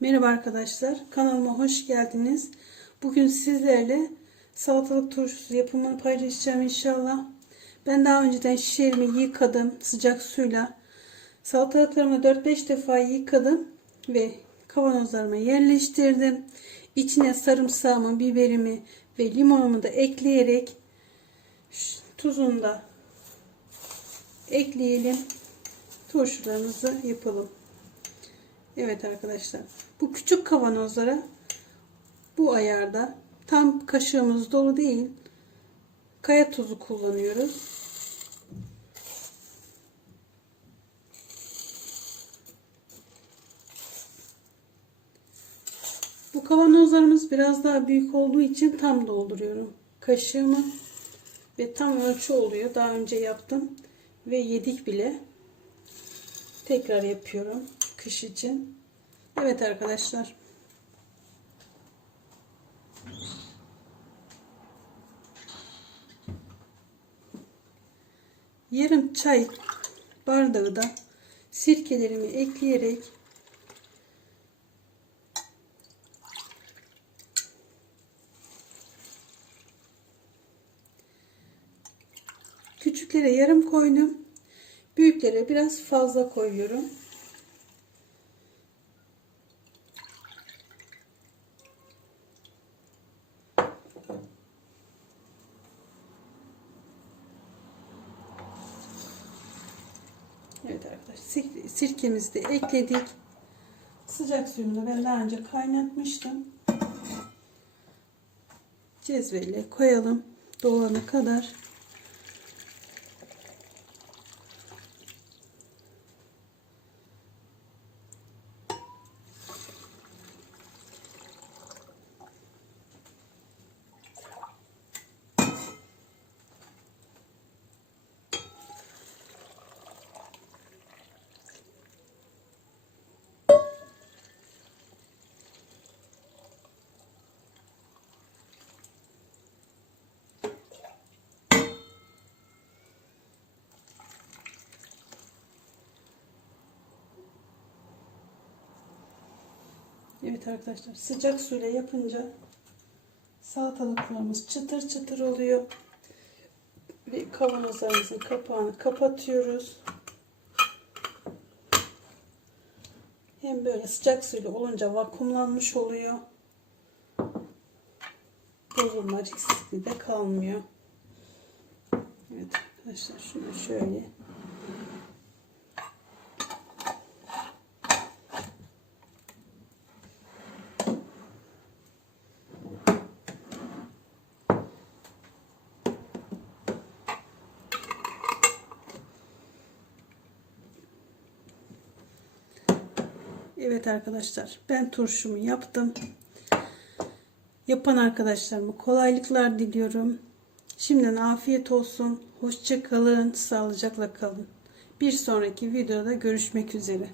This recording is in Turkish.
Merhaba arkadaşlar, kanalıma hoş geldiniz. Bugün sizlerle salatalık turşusu yapımını paylaşacağım inşallah. Ben daha önceden şişlerimi yıkadım sıcak suyla. Salatalıklarımı 4-5 defa yıkadım ve kavanozlarıma yerleştirdim. İçine sarımsağımı, biberimi ve limonumu da ekleyerek tuzunu da ekleyelim. Turşularımızı yapalım. Evet arkadaşlar. Bu küçük kavanozlara bu ayarda tam kaşığımız dolu değil. Kaya tuzu kullanıyoruz. Bu kavanozlarımız biraz daha büyük olduğu için tam dolduruyorum. Kaşığımı ve tam ölçü oluyor. Daha önce yaptım ve yedik bile. Tekrar yapıyorum kış için. Evet arkadaşlar. Yarım çay bardağı da sirkelerimi ekleyerek küçüklere yarım koydum. Büyüklere biraz fazla koyuyorum. Evet arkadaşlar sirkemizi de ekledik. Sıcak suyunu ben daha önce kaynatmıştım. Cezveyle koyalım dolana kadar. Evet arkadaşlar sıcak suyla yapınca salatalıklarımız çıtır çıtır oluyor. Ve kavanozlarımızın kapağını kapatıyoruz. Hem böyle sıcak suyla olunca vakumlanmış oluyor. Bozulma riski de kalmıyor. Evet arkadaşlar şunu şöyle Evet arkadaşlar ben turşumu yaptım. Yapan arkadaşlarıma kolaylıklar diliyorum. Şimdiden afiyet olsun. Hoşça kalın. Sağlıcakla kalın. Bir sonraki videoda görüşmek üzere.